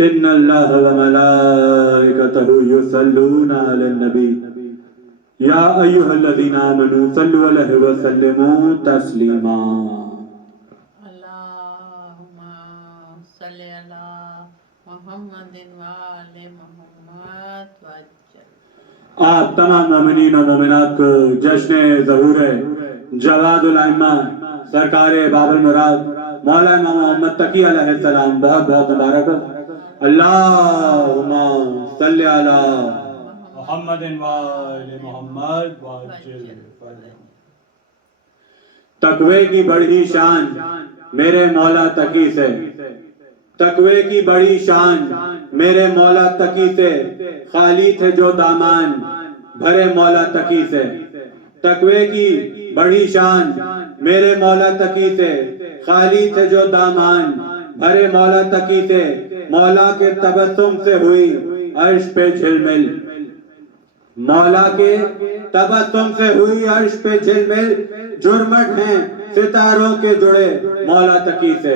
ان اللہ وملائکتہ یصلون علی النبی یا ایھا الذین آمنوا صلوا علیہ وسلموا تسلیما اللہم صلی علی محمد وآل محمد وجل۔ آپ تمام مومنین و مومنات کو جشن ظہور جواد الائمہ سرکار باب المراد مولا امام محمد تقی علیہ السلام بہت بہت مبارک ہو۔ اللہم صلی علی محمد وآل محمد وعجل فرجہ۔ تقوی کی بڑی شان میرے مولا تقی سے، تقوی کی بڑی شان میرے مولا تقی سے، خالی تھے جو دامان بھرے مولا تقی سے۔ تقوی کی بڑی شان میرے مولا تقی سے، خالی تھے جو دامان بھرے مولا تقی سے۔ مولا کے تبسم سے ہوئی عرش پہ جھلمل، مولا کے تبسم سے ہوئی عرش پہ جھلمل، جرمٹ ہیں ستاروں کے جڑے مولا تقی سے۔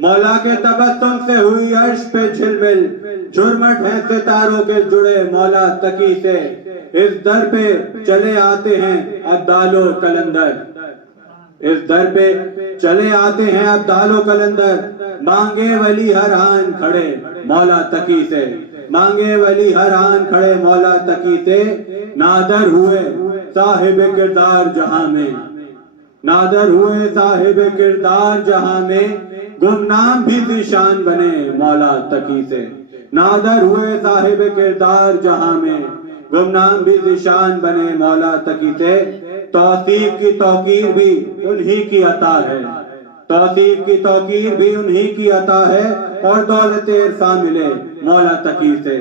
مولا کے تبسم سے ہوئی عرش پہ جھلمل، جرمٹ ہیں ستاروں کے جڑے مولا تقی سے۔ اس در پہ چلے آتے ہیں ابدال و قلندر، اس در پہ چلے آتے ہیں ابدال و قلندر، مانگے ولی ہر آن کھڑے مولا تقی سے، مانگے ولی ہر آن کھڑے مولا تقی سے۔ نادر ہوئے صاحب کردار جہاں میں، نادر ہوئے صاحب کردار جہاں میں، گمنام بھی ذیشان بنے مولا تقی سے۔ نادر ہوئے صاحب کردار جہاں میں، گمنام بھی ذیشان بنے مولا تقی سے۔ توصیف کی توقیر بھی انہی کی عطا ہے، توصیف کی توقیر بھی انہی کی عطا ہے، اور دولت عرفاں ملے مولا تقی سے،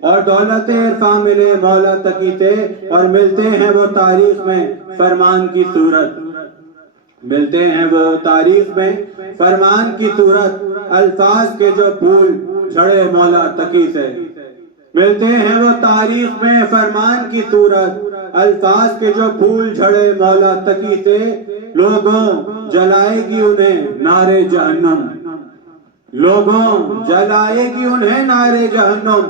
اور دولت عرفاں ملے مولا تقی سے۔ اور ملتے ہیں وہ تاریخ میں فرمان کی صورت، ملتے ہیں وہ تاریخ میں فرمان کی صورت، الفاظ کے جو پھول جھڑے مولا تقی سے۔ ملتے ہیں وہ تاریخ میں فرمان کی صورت، الفاظ کے جو پھول جھڑے مولا تقی سے۔ لوگوں جلائے گی انہیں نار جہنم، لوگوں جلائے گی انہیں نار جہنم،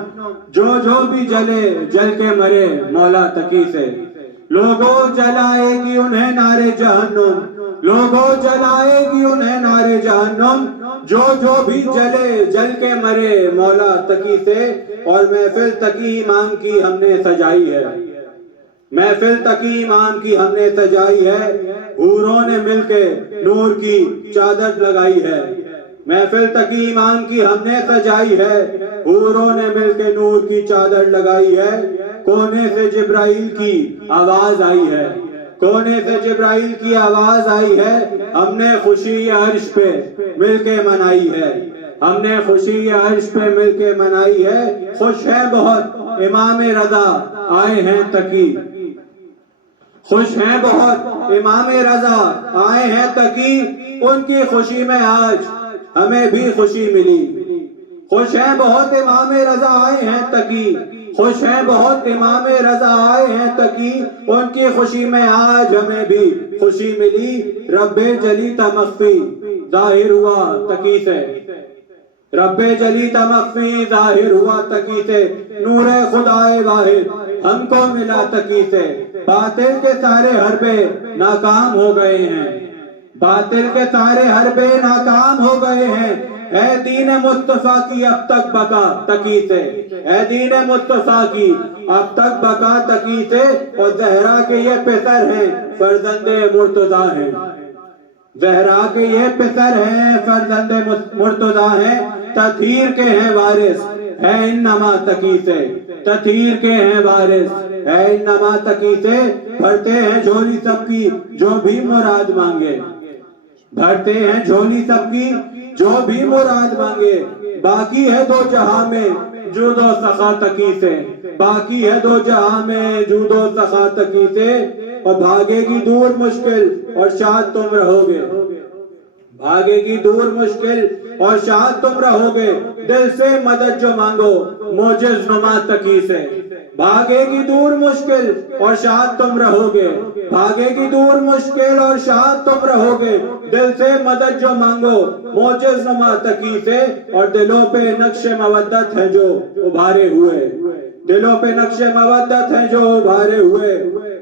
جو بھی جلے جل کے مرے مولا تقی سے۔ لوگوں جلائے گی انہیں نار جہنم، لوگوں جلائے گی انہیں نار جہنم، جو بھی جلے جل کے مرے مولا تقی سے۔ اور محفل تقی امام کی ہم نے سجائی ہے، محفل تقی امام کی ہم نے سجائی ہے، حوروں نے مل کے نور کی چادر لگائی ہے۔ محفل تقی امام کی ہم نے سجائی ہے، حوروں نے مل کے نور کی چادر لگائی ہے۔ کونے سے جبرائیل کی آواز آئی ہے، کونے سے جبرائیل کی آواز آئی ہے، ہم نے خوشی عرش پہ مل کے منائی ہے، ہم نے خوشی عرش پہ مل کے منائی ہے۔ خوش ہے بہت امام رضا آئے ہیں تقی، خوش ہیں بہت امام رضا آئے ہیں تقی، ان کی خوشی میں آج ہمیں بھی خوشی ملی۔ خوش ہیں بہت امام رضا آئے ہیں تقی، خوش ہیں بہت امام رضا آئے ہیں تقی، ان کی خوشی میں آج ہمیں بھی خوشی ملی۔ رب جلی تمخفی ظاہر ہوا تقی سے، رب جلی تمخفی ظاہر ہوا تقی سے، نور خدائے واحد ہم کو ملا تقی سے۔ باطل کے سارے حربے ناکام ہو گئے ہیں، باطل کے سارے حربے ناکام ہو گئے ہیں، اے دین مصطفیٰ کی اب تک بقا تقی سے، اے دین مصطفیٰ کی اب تک بقا تقی سے۔ اور زہرا کے یہ پسر ہیں فرزند مرتضیٰ ہیں، زہرا کے یہ پسر ہیں فرزند مرتضیٰ ہیں، تطہیر کے ہیں وارث ہے انما تقی سے، تطہیر کے ہیں وارث ہے انما تقی سے۔ بھرتے ہیں جھولی سب کی جو بھی مراد مانگے، بھرتے ہیں جھولی سب کی جو بھی مراد مانگے، باقی ہے دو جہاں میں جود و سخا تقی سے، باقی ہے دو جہاں میں جود و سخا تقی سے۔ اور بھاگے گی دور مشکل اور شاد تم رہو گے، بھاگے گی دور مشکل اور شاد تم رہو گے، دل سے مدد جو مانگو معجز نما تقی سے۔ بھاگے گی دور مشکل اور شاد تم رہو گے، بھاگے گی دور مشکل اور شاد تم رہو گے، دل سے مدد جو مانگو موجز نما تقی سے، اور دلوں پہ نقش مودت ہے جو ابھارے ہوئے، دلوں پہ نقش مودت ہے جو ابھارے ہوئے،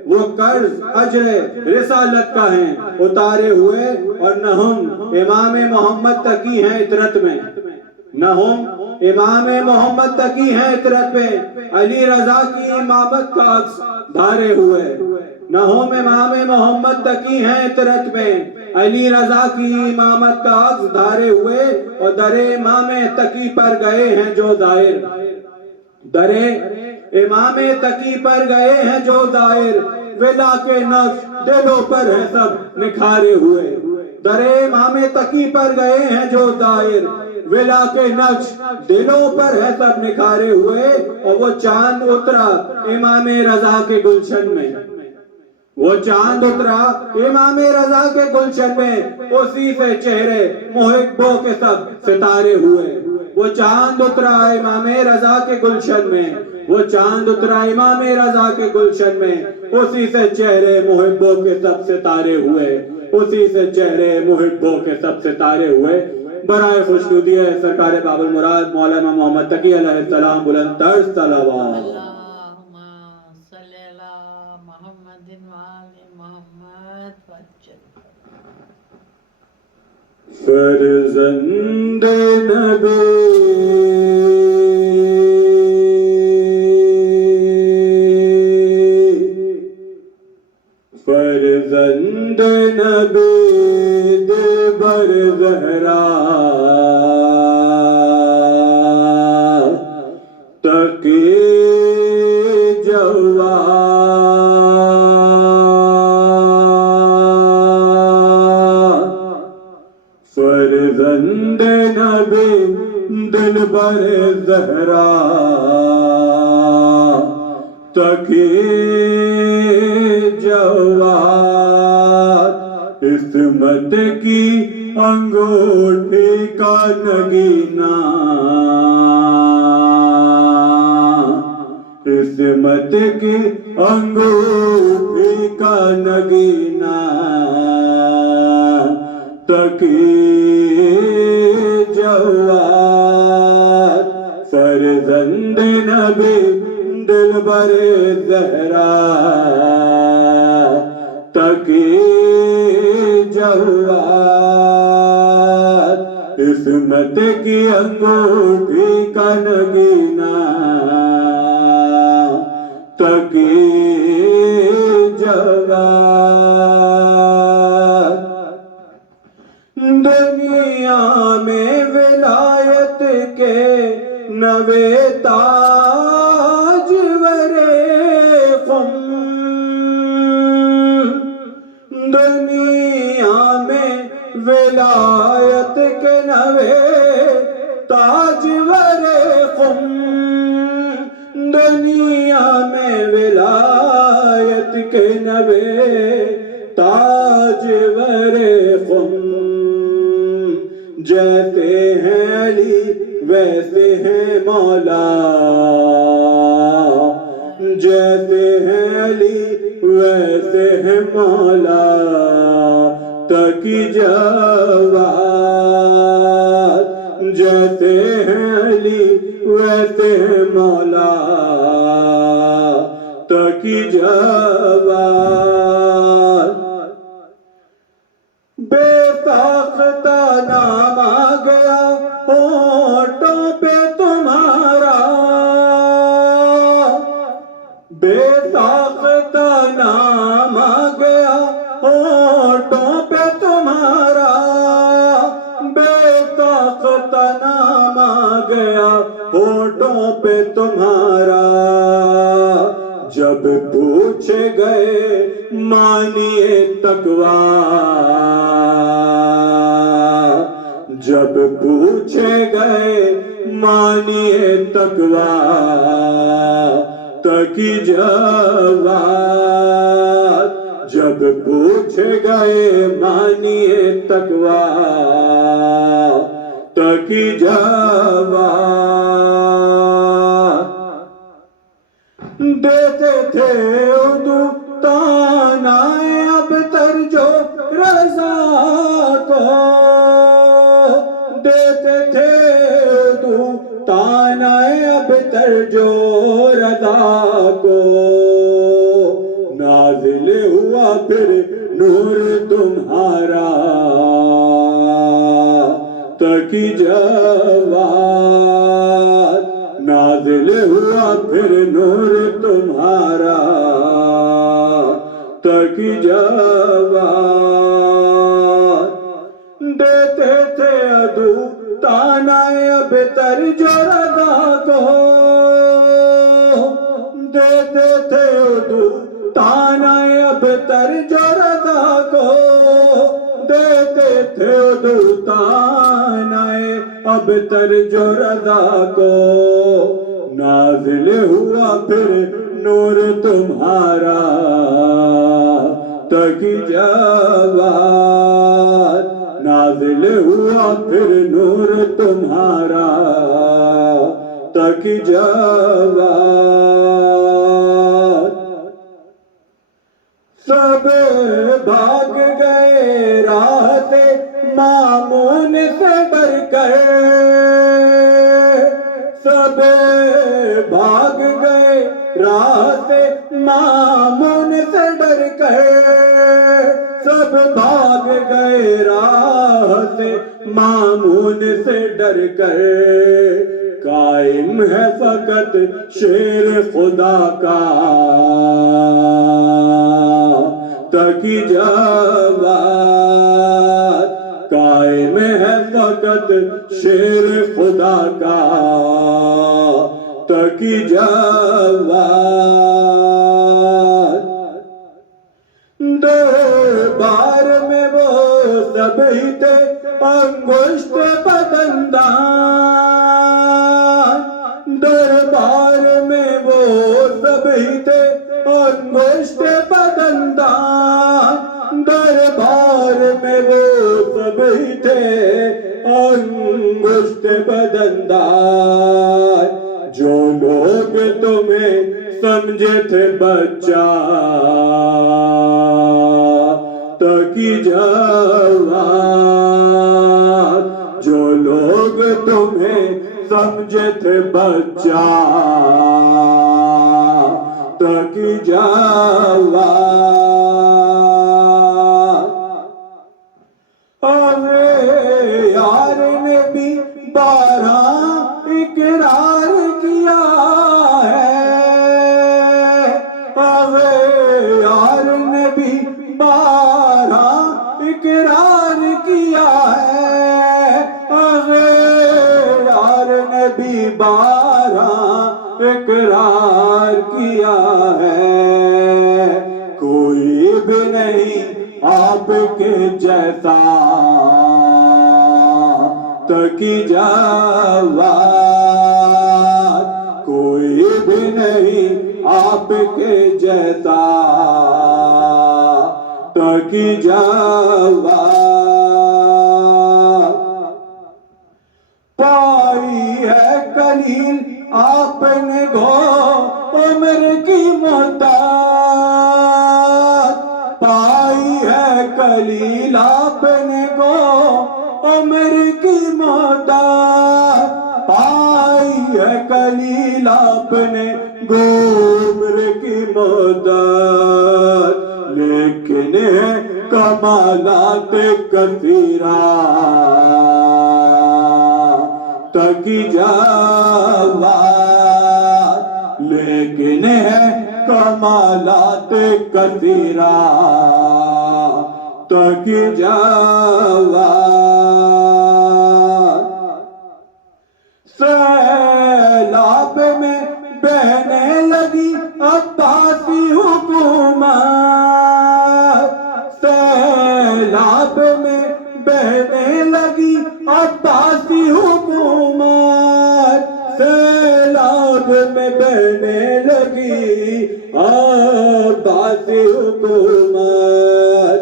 وہ قرض اجر رسالت کا ہیں اتارے ہوئے، اور نہ ہم امام محمد تقی ہیں اطرت میں، نہ ہم امام محمد تقی ہیں اطرت میں، علی رضا کی امامت کا عکس دھارے ہوئے، نہ ہم امام محمد تقی ہیں اطرت میں، علی رضا کی امامت کا عکس دھارے ہوئے، اور در امام تقی پر گئے ہیں جو دائر، در امام تقی پر گئے ہیں جو دائر، ولا کے نقش دلوں پر ہے سب نکھارے ہوئے، در امام تقی پر گئے ہیں جو دائر، ولا کے نقش دلوں پر ہے سب نکھارے ہوئے، اور وہ چاند اترا امام رضا کے گلشن میں، وہ چاند اترا امام رضا کے گلشن میں، اسی سے چہرے محبوں کے سب ستارے ہوئے، وہ چاند اترا امام رضا کے گلشن میں، وہ چاند اترا امام رضا کے گلشن میں، اسی سے چہرے محبوں کے سب ستارے ہوئے، اسی سے چہرے محبوں کے سب ستارے ہوئے۔ برائے خوشنودی ہے سرکار باب المراد مولانا محمد تقی علیہ السلام بلند ترز صلوات۔ اللہم صلی علی محمد وآل محمد وجل۔ فرزند نبی فرزند نبی دبر زہرا تقی جواد، فرزند نبی دلبر زہرا تقی جواد، عصمت کی انگوٹھی کا نگینہ، عصمت کی انگوٹھی کا نگینہ، تقی جواد، فرزند نبی دلبر زہرا تقی جواد، عصمت کی انگوٹھی کا نگینہ، تقی جواد، دنیا میں ولایت کے نوے تاج ورے خم، دنیا میں ولایت کے نوے تاج ورے خم، دنیا میں ولایت کے نوے تاج ورے خم، جیسے ہیں علی ویسے ہیں مولا، جیسے ہیں علی ویسے ہیں مولا، تقی جواد، جیسے ہیں علی ویسے ہیں مولا، تقی جواد، بے ساختہ نام آ گیا ہونٹوں پہ تمہارا، بے ساختہ نام آ گیا ہونٹوں پہ تمہارا، بے ساختہ نام آ گیا ہونٹوں پہ تمہارا، جب پوچھے گئے مانیے تقویٰ، جب پوچھے گئے مانیے تقویٰ، تقی جواد، جب پوچھے گئے مانیے تقویٰ، تقی جواد، دیتے تھے اردو تانا اب تر جو رضا کو دیتے تھے اردو تانا اب تر جو رضا کو نازل ہوا پھر نور تمہارا تقی جواد نازل ہوا پھر نور تمہارا تقی جواد دیتے تھے عدو تانا اب تر جو رضا کو دیتے تھے عدو تانا اب تر جو رضا کو دیتے تھے عدو تانا اب تر جو رضا کو نازل ہوا پھر نور تمہارا تقی جواد نازل ہوا پھر نور تمہارا تقی جواد سب بھاگ گئے راہ سے مامون سے ڈر کر سب بھاگ گئے راہ سے مامون سے ڈر کر سب بھاگ گئے راہ سے مامون سے ڈر کر قائم ہے فقط شیر خدا کا تقی جواد قائم ہے فقط شیر خدا کا تقی جواد دربار میں وہ سب ہی تھے انگشت بدندان دربار میں وہ سب ہی تھے انگشت بدندان دربار میں وہ سب ہی تھے انگشت بدندان جو لوگ تمہیں سمجھے تھے بچہ تقی جواد جو لوگ تمہیں سمجھے تھے بچہ تقی جواد ارے یار نے بھی 12 اقرار کیا ہے ارے یار نے بھی 12 اقرار کیا ہے ارے یار نے بھی 12 اقرار کیا ہے کوئی بھی نہیں آپ کے جیسا تقی جواد کوئی بھی نہیں آپ کے جیسا تقی جواد پائی ہے کلیل آپ نے گو عمر کی محتاج پائی ہے کلیل آپ نے گو عمر کی محتاج پائی ہے کلیل آپ نے گو عمر کی محتاج لیکن ہے کمالات کثیرہ تقی جواد لیکن ہے کمالات کثیرہ تقی جواد سیلاب میں بہنے لگی عباسی حکومت سیلاب میں بہنے لگی عباسی حکومت سیلاب میں بہنے لگی عباسی حکومت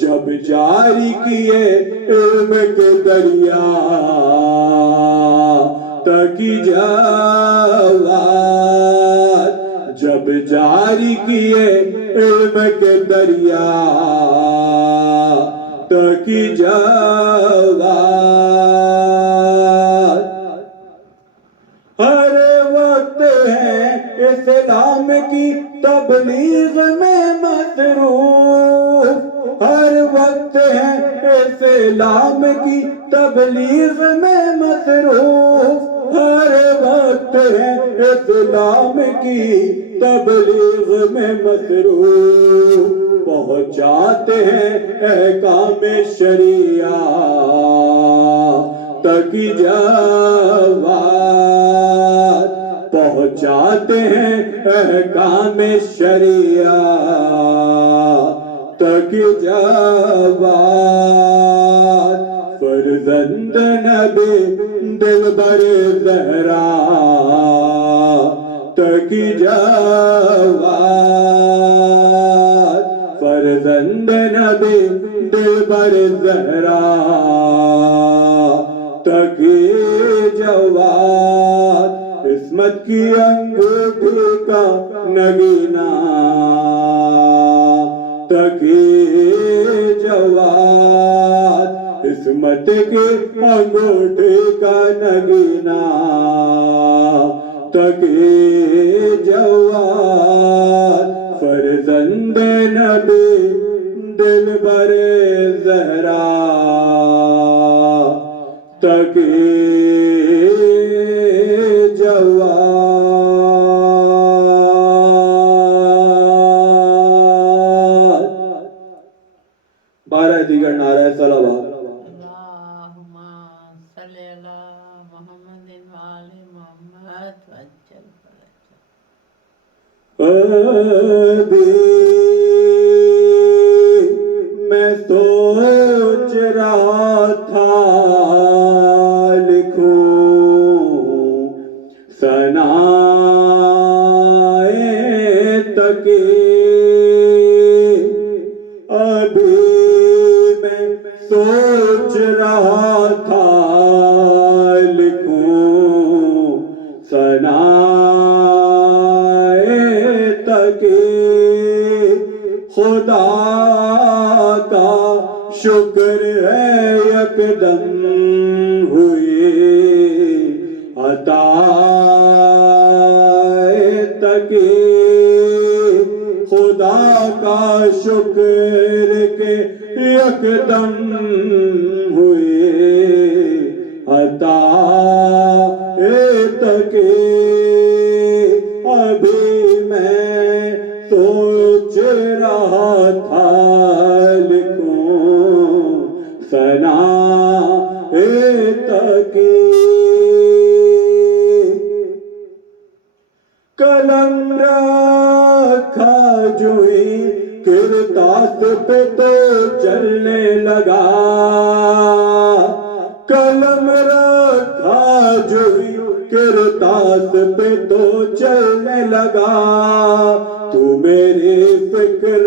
جب جاری کیے علم کے دریا تقی جواد جب جاری کیے علم کے دریا تکی جواد ہر وقت ہے اسلام کی تبلیغ میں مصروف ہر وقت ہے اسلام کی تبلیغ میں مصروف ہر وقت ہے اسلام کی تبلیغ میں مصروف پہنچاتے ہیں احکام شریعت تک جواد پہنچاتے ہیں احکام شریعت تک جواد فرزند نبی دلبر زہرا تک جواد فرزند نبی دلبر زہرا تک جواد عصمت کی انگوٹھی کا نگینہ تک جواد عصمت کی انگوٹھی کا نگینہ تک جواد فرزند نبی دلبر زہرا تک جواد 12 دیگر نعرہ صلوات اللہم صلی علی محمد وآل محمد وعجل ابھی میں سوچ رہا تھا لکھوں ثنائے تقی ابھی میں سوچ رہا تھا لکھوں ثنائے تقی خدا کا شکر ہے یکدم ہوئی عطا تقی خدا کا شکر کے یکدم ہوئی عطا تقی ابھی میں سوچ رہا تھا لکھوں ثنائے تقی قلم رکھا جوئی کرتاس پہ تو چلنے لگا قلم رکھا جوئی کرتاس پہ تو چلنے لگا تو میری فکر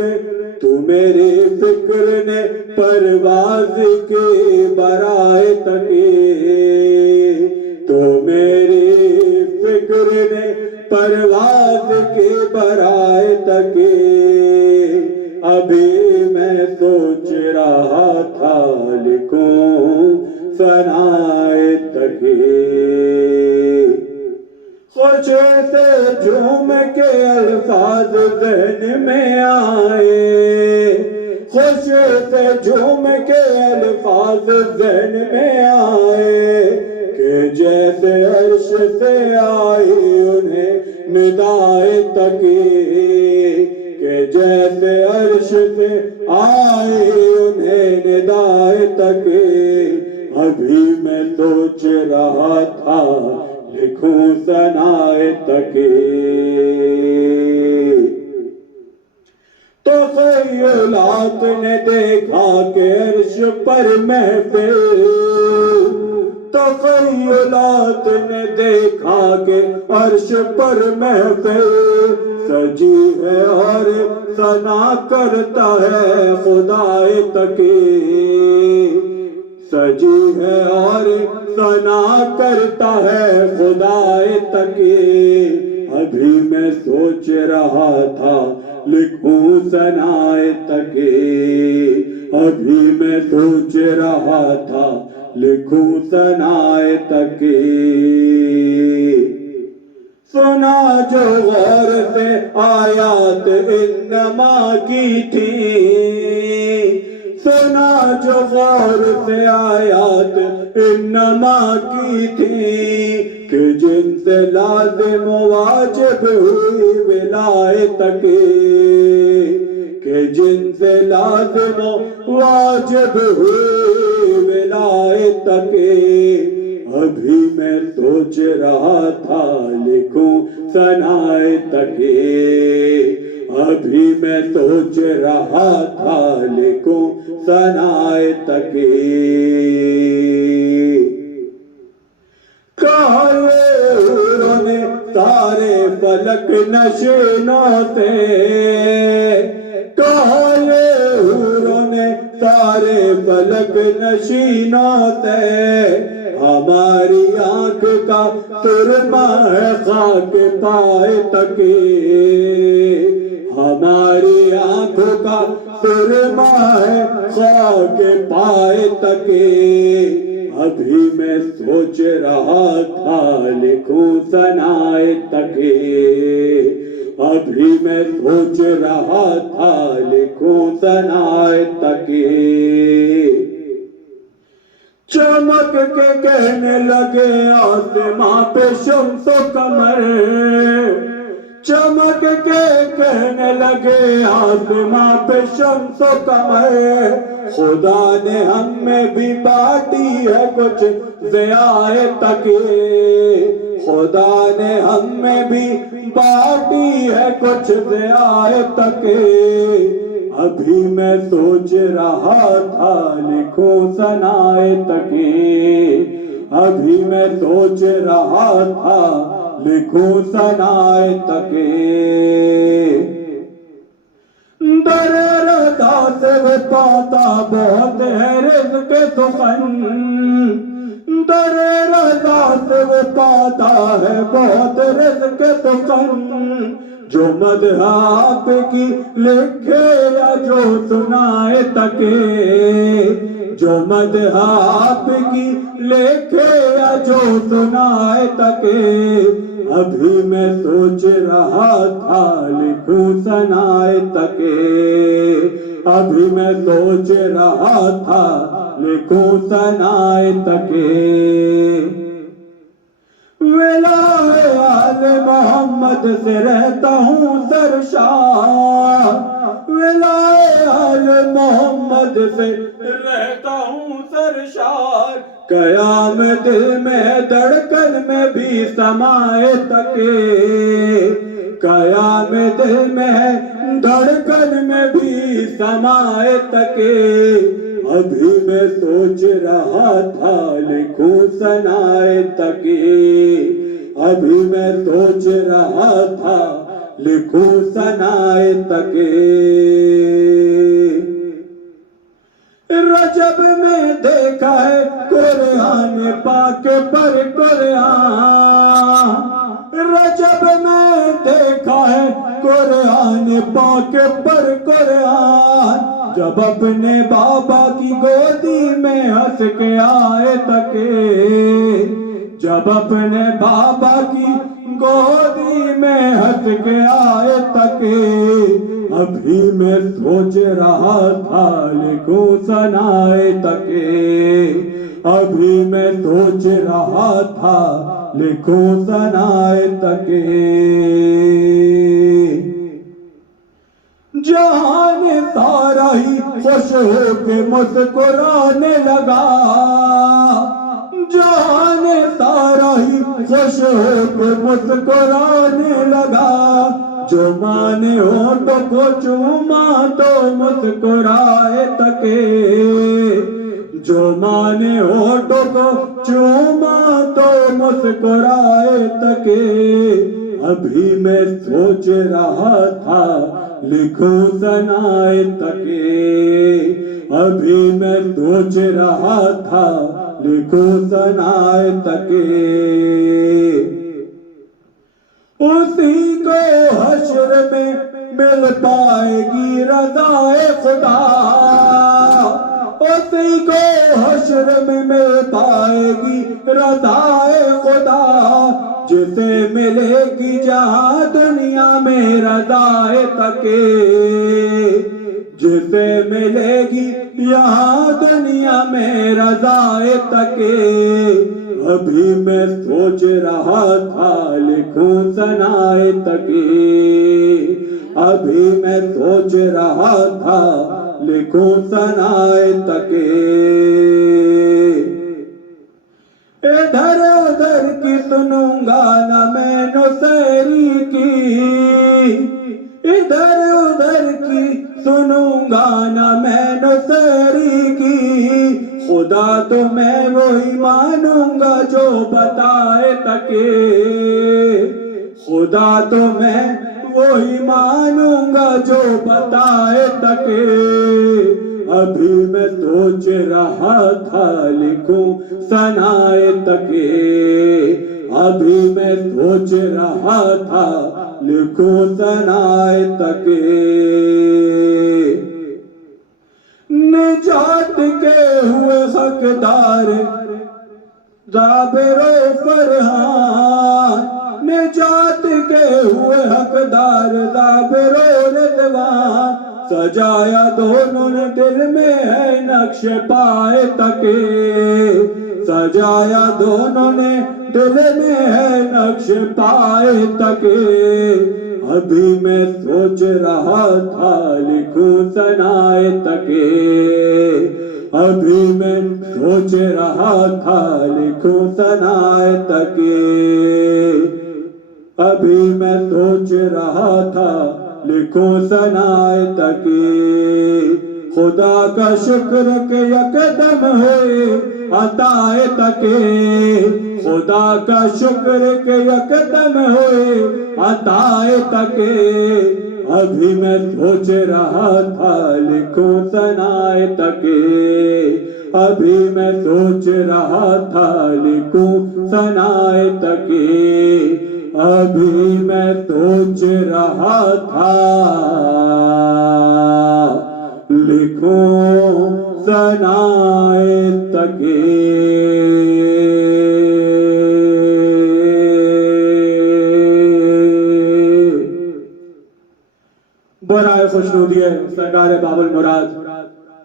نے پرواز کی برائے تکی تو میری فکر نے پرواز کی برائے تکی ابھی میں سوچ رہا تھا لکھوں ثنائے تقی خوشی سے جھوم کے الفاظ ذہن میں آئے خوشی سے جھوم کے الفاظ ذہن میں آئے کہ جیسے عرش سے آئی انہیں ندائے تقی کہ جیسے عرش سے آئی انہیں ندائے تقی ابھی میں سوچ رہا تھا لکھوں ثنائے تقی تو خیالات نے دیکھا کہ عرش پر محفل تو خیالات نے دیکھا کہ عرش پر محفل سجی ہے اور ثنا کرتا ہے خدائے تقی سجی ہے اور ثنا کرتا ہے خدائے تقی ابھی میں سوچ رہا تھا لکھوں ثنائے تقی، ابھی میں سوچ رہا تھا لکھوں ثنائے تقی، سنا جو غور سے آیات انما کی تھی، سنا جو غور سے آیات انما کی تھی، کہ جن سے لازم و واجب ہوئی ولایت کی، کہ جن سے لازم و واجب ہوئی ولایت کی، ابھی میں سوچ رہا تھا لکھوں ثنائے تقی، ابھی میں سوچ رہا تھا لکھوں ثنائے تقی، کہے حوروں نے سارے فلک نشینوں سے، کہے حوروں نے سارے فلک نشینوں سے، ہماری آنکھ کا سرما ہے خاک پائے تکے، ہماری آنکھوں کا سرما ہے خاک پائے تکے، ابھی میں سوچ رہا تھا لکھوں ثنائے تقی، ابھی میں سوچ رہا تھا لکھوں ثنائے تقی، چمک کے کہنے لگے آسماں پہ شمس و قمر، چمک کے کہنے لگے آسماں پہ شمس و قمر، خدا نے ہم میں بھی بانٹی ہے کچھ ضیائے تقی، خدا نے ہم میں بھی بانٹی ہے کچھ ضیائے تقی، ابھی میں سوچ رہا تھا لکھوں ثنائے تقی، ابھی میں سوچ رہا تھا لکھوں ثنائے تقی، در رضا سے وہ پاتا بہت ہے رزق سخن، در رضا سے وہ پاتا ہے بہت رزق سخن، جو مدح آپ کی لکھے یا جو سنائے تقی، جو مدح آپ کی لکھے یا جو سنائے تقی، ابھی میں سوچ رہا تھا لکھوں ثنائے تقی، ابھی میں سوچ رہا تھا لکھوں ثنائے تقی، ولائے آل محمد سے رہتا ہوں سرشار، ولائے آل محمد سے رہتا ہوں سرشار، قیام دل میں دھڑکن میں بھی سمائے تقی، قیام دل میں دھڑکن میں بھی سمائے تقی، ابھی میں سوچ رہا تھا لکھوں ثنائے تقی، ابھی میں سوچ رہا تھا لکھوں ثنائے تقی، رجب میں دیکھا ہے قرآن پاک پر قرآن، رجب میں دیکھا ہے قرآن پاک پر قرآن، جب اپنے بابا کی گودی میں ہنس کے آئے تقی، جب اپنے بابا کی گودی میں ہنس کے آئے تقی، ابھی میں سوچ رہا تھا لکھوں ثنائے تقی، ابھی میں سوچ رہا تھا لکھوں ثنائے تقی، جہان سارا ہی خوش ہو کے مسکرانے لگا، جہان سارا ہی خوش ہو کے مسکرانے لگا، جو مانے ہونٹوں کو چوما تو مسکرائے تقی، جو مانے ہونٹوں کو چوما تو مسکرائے تقی، ابھی میں سوچ رہا تھا لکھوں ثنائے تقی، ابھی میں سوچ رہا تھا لکھوں ثنائے تقی، اسی کو حشر میں مل پائے گی رضائے خدا، اسی کو حشر میں مل پائے گی رضائے خدا، جسے ملے گی جہاں دنیا میں رضائے تکے، جسے ملے گی یہاں دنیا میں رضائے تکے۔ ابھی میں سوچ رہا تھا لکھوں ثنائے تکے، ابھی میں سوچ رہا تھا لکھوں ثنائے تکے۔ ادھر ادھر کی سنوں گا نہ میں نصیری کی، ادھر ادھر کی سنوں گا نہ میں نصیری کی، خدا تو میں وہی مانوں گا جو بتائے تکے، خدا تو میں وہی مانوں گا جو بتائے تکے۔ ابھی میں سوچ رہا تھا لکھوں ثنائے تکے، ابھی میں سوچ رہا تھا لکھوں ثنائے تکے۔ نجات کے ہوئے حقدار جابر و فرحان، نجات کے ہوئے حقدار جابر و رضوان، سجایا دونوں نے دل میں ہے نقش پائے تکے، سجایا دونوں نے دل میں ہے نقش پائے تکے۔ ابھی میں سوچ رہا تھا لکھوں ثنائے تکے، ابھی میں سوچ رہا تھا لکھوں ثنائے تکے، ابھی میں سوچ رہا تھا لکھوں ثنائے تکے۔ خدا کا شکر کہ یکدم ہوئے عطائے تکے، خدا کا شکر کہ یکدم ہوئے عطائے تکے۔ ابھی میں سوچ رہا تھا لکھوں ثنائے تکے، ابھی میں سوچ رہا تھا لکھوں ثنائے تکے، ابھی میں سوچ رہا تھا لکھوں ثنائے تکے۔ برائے خوشنودی سرکار باب المراد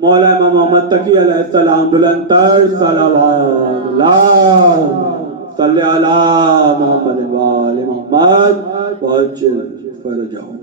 مولا امام محمد تقی علیہ السلام بلند تر صلوات، اللہم صلی علی محمد و آل محمد وعجل فرجہم۔